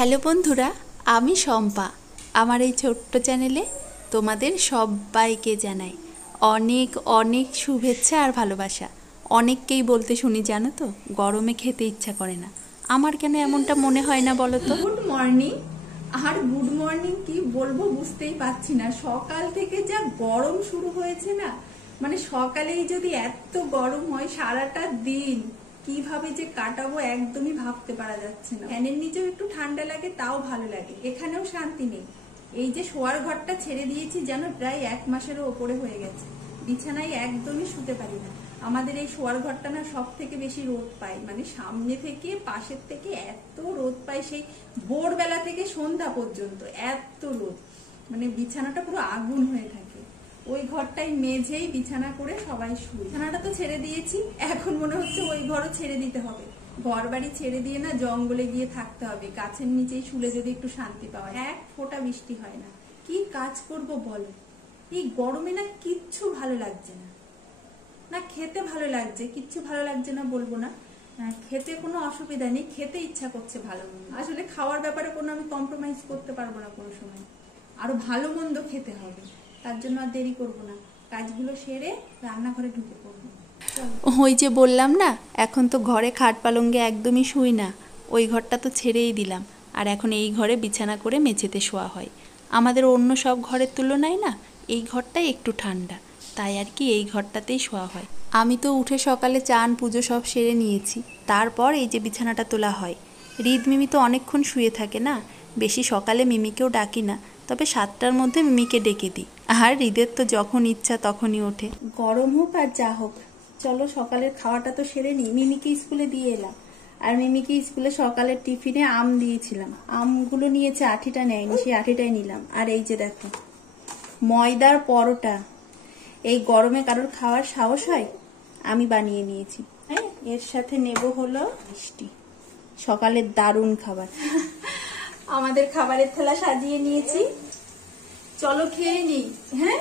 Hello বন্ধুরা, আমি শম্পা। আমার এই ছোট্ট চ্যানেলে তোমাদের সবাইকে জানাই অনেক অনেক শুভেচ্ছা আর ভালোবাসা। অনেককেই বলতে শুনি জানো তো, গরমে খেতে ইচ্ছা করে না। আমার কেন এমনটা মনে হয় না বলো তো? Good morning. আর গুড মর্নিং কি বলবো বুঝতেই পারছি না। সকাল থেকে যা গরম শুরু হয়েছে না, মানে সকালেই যদি এত গরম হয় সারাটা দিন কিভাবে যে কাটাবো একদমই ভাবতে পারা যাচ্ছে না। ফ্যানের নিচেও একটু ঠান্ডা লাগে, তাও ভালো লাগে, এখানেও শান্তি নেই। এই যে শোয়ার ঘরটা ছেড়ে দিয়েছি যেন প্রায় 1 মাসেরও ওপরে হয়ে গেছে। বিছানায় একদমই শুতে পারি না। আমাদের এই শোয়ার ঘরটা না সব থেকে বেশি রোদ পায়, মানে সামনে থেকে পাশের থেকে এত রোদ পায়, সেই ভোরবেলা থেকে সন্ধ্যা পর্যন্ত এত রোদ, মানে বিছানাটা পুরো আগুন হয়ে থাকে। ওই ঘরটাই মেঝেই বিছানা করে সবাই শুই। বিছানাটা তো ছেড়ে দিয়েছি, এখন মনে হচ্ছে ওই ঘরও ছেড়ে দিতে হবে। ঘর বাড়ি ছেড়ে দিয়ে না জঙ্গলে গিয়ে থাকতে হবে, গাছের নিচেই শুলে যদি একটু শান্তি পাওয়া। এক ফোঁটা বৃষ্টি হয় না, কি কাজ করব বলো? এই গরমে না কিচ্ছু ভালো লাগছে না। না খেতে ভালো লাগছে, কিচ্ছু ভালো লাগছে না বলবো না, খেতে কোনো অসুবিধা নেই, খেতে ইচ্ছা করছে ভালো মন্দ। আসলে খাওয়ার ব্যাপারে কোনো আমি কম্প্রোমাইজ করতে পারবো না কোনো সময়। আরো ভালো মন্দ খেতে হবে, তার জন্য আর দেরি করবো না, কাজগুলো সেরে রান্নাঘরে ঢুকে পড়বো। ওই যে বললাম না, এখন তো ঘরে খাট পালঙ্গে একদমই শুই না। ওই ঘরটা তো ছেড়েই দিলাম, আর এখন এই ঘরে বিছানা করে মেঝেতে শোয়া হয়। আমাদের অন্য সব ঘরের তুলনায় না এই ঘরটাই একটু ঠান্ডা, তাই আর কি এই ঘরটাতেই শোয়া হয়। আমি তো উঠে সকালে চান পুজো সব সেরে নিয়েছি, তারপর এই যে বিছানাটা তোলা হয়। হৃদ মিমি তো অনেকক্ষণ শুয়ে থাকে না, বেশি সকালে মিমিকেও ডাকি না, তবে 7টার মধ্যে মিমিকে ডেকে দিই। আর হৃদের তো যখন ইচ্ছা তখনই ওঠে। গরম হোক আর যা হোক, চলো সকালের খাওয়াটা তো সেরে নিই। মিমিকে স্কুলে দিয়ে এলাম, আর মিমিকে স্কুলে সকালের টিফিনে আম দিয়েছিলাম। আমগুলো নিয়েছে, আঠিটা নেয়নি, সেই আঠিটাই নিলাম। আর এই যে দেখো ময়দার পরোটা, এই গরমে কারোর খাওয়ার সাহস হয়? আমি বানিয়ে নিয়েছি। হ্যাঁ, এর সাথে নেব হলো মিষ্টি। সকালের দারুণ খাবার। আমাদের খাবারের থালা সাজিয়ে নিয়েছি, চলো খেয়ে নিই। হ্যাঁ,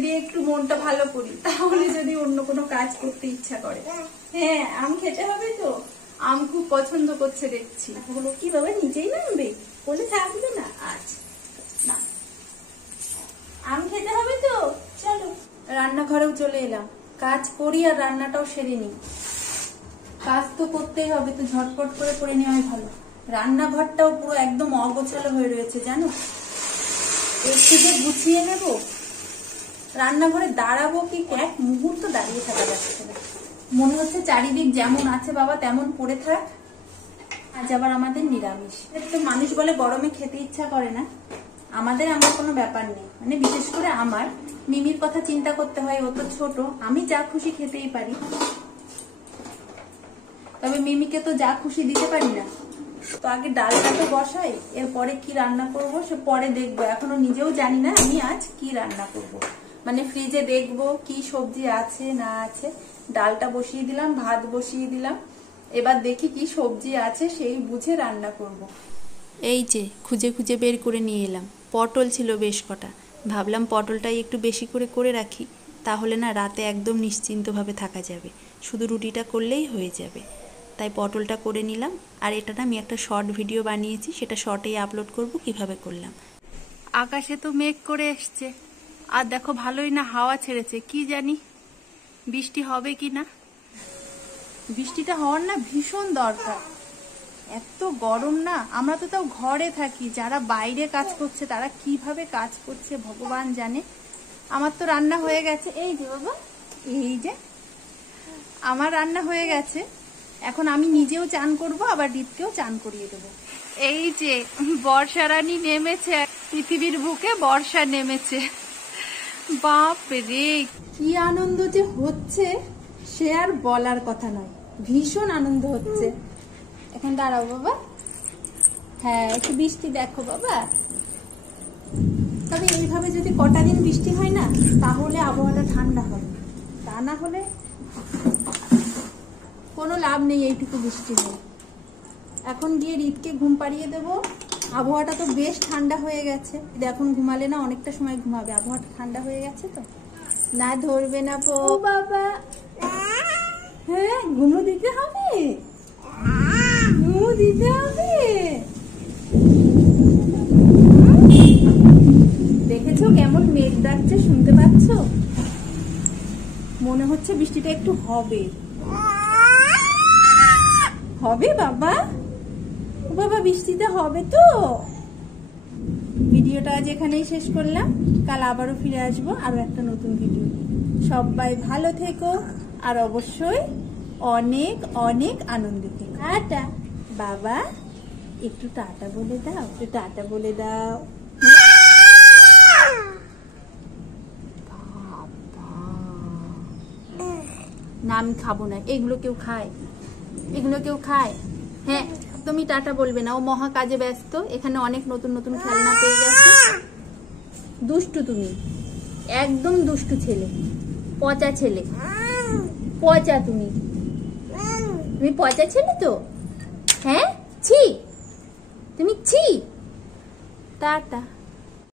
দিয়ে একটু মনটা ভালো করি, তাহলে যদি অন্য কোনো কাজ করতে ইচ্ছা করে। হ্যাঁ, আম খেতে হবে তো, আম খুব পছন্দ করছে দেখছি। হলো কি বাবা, নিজেই নামবে, বলে থাকবে না। আচ্ছা না, আম খেতে হবে তো, চলো। রান্নাঘরেও চলে এলাম, কাজ করি আর রান্নাটাও সেরে নিই। কাজ তো করতেই হবে, তো ঝটপট করে নেওয়াই ভালো। রান্নাঘরটাও পুরো একদম অগোছালো হয়ে রয়েছে জানো, একটু যে গুছিয়ে নেব। রান্নাঘরে দাঁড়াবো কি এক মুহূর্ত দাঁড়িয়ে থাকা যাচ্ছে না, মনে হচ্ছে চারিদিক যেমন আছে বাবা তেমন পড়ে থাক। আজ আবার আমাদের নিরামিষ। তো মানুষ বলে গরমে খেতে ইচ্ছা করে না, আমাদের এমন কোনো ব্যাপার নেই। মানে বিশেষ করে আমার মিমির কথা চিন্তা করতে হয়, ও তো ছোট, আমি যা খুশি খেতেই পারি, তবে মিমিকে তো যা খুশি দিতে পারি না। তো আগে ডালটা তো বসাই, এরপরে কি রান্না করব সে পরে দেখবো। এখনো নিজেও জানি না আমি আজ কি রান্না করব, মানে ফ্রিজে দেখবো কি সবজি আছে না আছে। ডালটা বসিয়ে দিলাম, ভাত বসিয়ে দিলাম, এবার দেখি কি সবজি আছে সেই বুঝে রান্না করব। এই যে খুঁজে খুঁজে বের করে নিয়ে এলাম, পটল ছিল বেশ কটা। ভাবলাম পটলটাই একটু বেশি করে রাখি, তাহলে না রাতে একদম নিশ্চিন্তভাবে থাকা যাবে, শুধু রুটিটা করলেই হয়ে যাবে। তাই পটলটা করে নিলাম। আর এটা না আমি একটা শর্ট ভিডিও বানিয়েছি, সেটা শর্টেই আপলোড করব কিভাবে করলাম। আকাশে তো মেঘ করে এসছে, আর দেখো ভালোই না হাওয়া ছেড়েছে, কি জানি বৃষ্টি হবে কি না। বৃষ্টিটা হওয়ার না ভীষণ দরকার, এত গরম না। আমরা তো তাও ঘরে থাকি, যারা বাইরে কাজ করছে তারা কিভাবে কাজ করছে ভগবান জানে। আমার তো রান্না হয়ে গেছে, এই যে বাবা, এই যে আমার রান্না হয়ে গেছে। এখন আমি নিজেও চান করব, আবার রিতকেও চান করিয়ে দেবো। এই যে বর্ষা রানী নেমেছে, পৃথিবীর বুকে বর্ষা নেমেছে। বাপ রে, কি আনন্দ যে হচ্ছে সে আর বলার কথা নয়, ভীষণ আনন্দ হচ্ছে। এখন দাঁড়াও বাবা, হ্যাঁ একটু বৃষ্টি দেখো বাবা। তবে এইভাবে যদি কটা দিন বৃষ্টি হয় না, তাহলে আবহাওয়াটা ঠান্ডা হবে, তা না হলে কোনো লাভ নেই এইটুকু বৃষ্টি হয়ে। এখন গিয়ে রিতকে ঘুম পাড়িয়ে দেবো। আবহাওয়াটা তো বেশ ঠান্ডা হয়ে গেছে, এখন ঘুমালে না অনেকটা সময় ঘুমাবে, আবহাওয়াটা ঠান্ডা হয়ে গেছে তো। না ধরবে না পো বাবা, হ্যাঁ ঘুমো দিতে হবে, ঘুমো দিতে হবে। হচ্ছে, শুনতে পাচ্ছো? মনে হচ্ছে বৃষ্টিটা একটু হবে। হবে বাবা? ও বাবা, বৃষ্টিতে হবে তো। ভিডিওটা আজ এখানেই শেষ করলাম। কাল আবারও ফিরে আসবো আরো একটা নতুন ভিডিও। সবাই ভালো থেকো আর অবশ্যই অনেক অনেক আনন্দে থেকো। টাটা বাবা, একটু টাটা বলে দাও, একটু টাটা বলে দাও। না আমি খাবো না, এগুলো কেউ খায়? এগুলো কেউ খায়? হ্যাঁ, তুমি টাটা বলবে না, ও মহা কাজে ব্যস্ত, এখানে অনেক নতুন নতুন খেলনা পেয়ে গেছে। দুষ্টু তুমি, একদম দুষ্টু ছেলে, পচা ছেলে, পচা তুমি, তুমি পচা ছেলে তো। হ্যাঁ, ছি, তুমি ছি। টাটা।